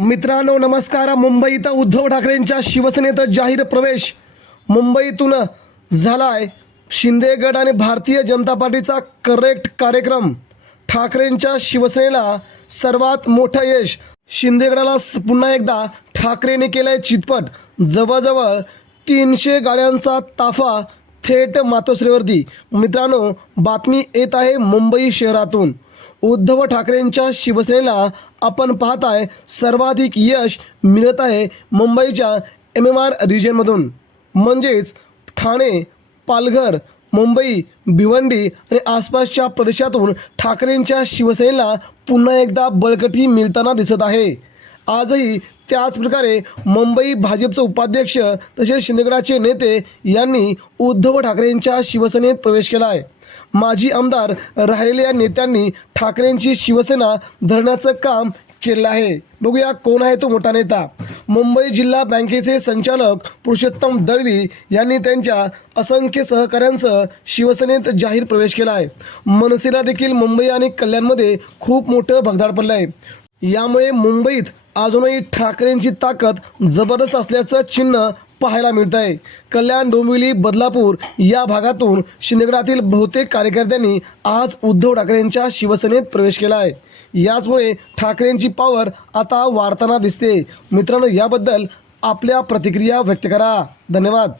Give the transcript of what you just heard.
मित्रांनो नमस्कार. मुंबईत उद्धव ठाकरेंच्या शिवसेनेत जाहीर प्रवेश. मुंबईतून झालाय शिंदेगड आणि भारतीय जनता पार्टीचा करेक्ट कार्यक्रम. ठाकरेंच्या शिवसेनेला सर्वात मोठं यश. शिंदेगडाला पुन्हा एकदा ठाकरेने केलंय चितपट. जवळजवळ तीनशे गाड्यांचा ताफा थेट मातोश्रीवरती. मित्रांनो बातमी येत आहे मुंबई शहरातून. उद्धव ठाकरेंच्या शिवसेनेला आपण पाहताय सर्वाधिक यश मिळत आहे मुंबईच्या एम एम आर रिजनमधून म्हणजेच ठाणे पालघर मुंबई भिवंडी आणि आसपासच्या प्रदेशातून ठाकरेंच्या शिवसेनेला पुन्हा एकदा बळकटी मिळताना दिसत आहे. आजही त्याच प्रकारे मुंबई भाजपचे उपाध्यक्ष तसेच शिंदेगडाचे नेते यांनी उद्धव ठाकरेंच्या शिवसेनेत प्रवेश केला आहे. माजी आमदार राहिलेल्या नेत्यांनी ठाकरेंची शिवसेना धरण्याचं काम केलं आहे. बघूया कोण आहे तो मोठा नेता. मुंबई जिल्हा बँकेचे संचालक पुरुषोत्तम दळवी यांनी त्यांच्या असंख्य सहकाऱ्यांसह शिवसेनेत जाहीर प्रवेश केला आहे. मनसेला देखील मुंबई आणि कल्याणमध्ये खूप मोठं भगदाड पडलं आहे यामुळे मुंबईत अजूनही ठाकरेंची ताकद जबरदस्त असल्याचं चिन्ह पाहायला मिळत आहे कल्याण डोंबिवली बदलापूर या भागातून शिंदेगडातील बहुतेक कार्यकर्त्यांनी आज उद्धव ठाकरेंच्या शिवसेनेत प्रवेश केला आहे याचमुळे ठाकरेंची पॉवर आता वाढताना दिसते. मित्रांनो याबद्दल आपल्या प्रतिक्रिया व्यक्त करा. धन्यवाद.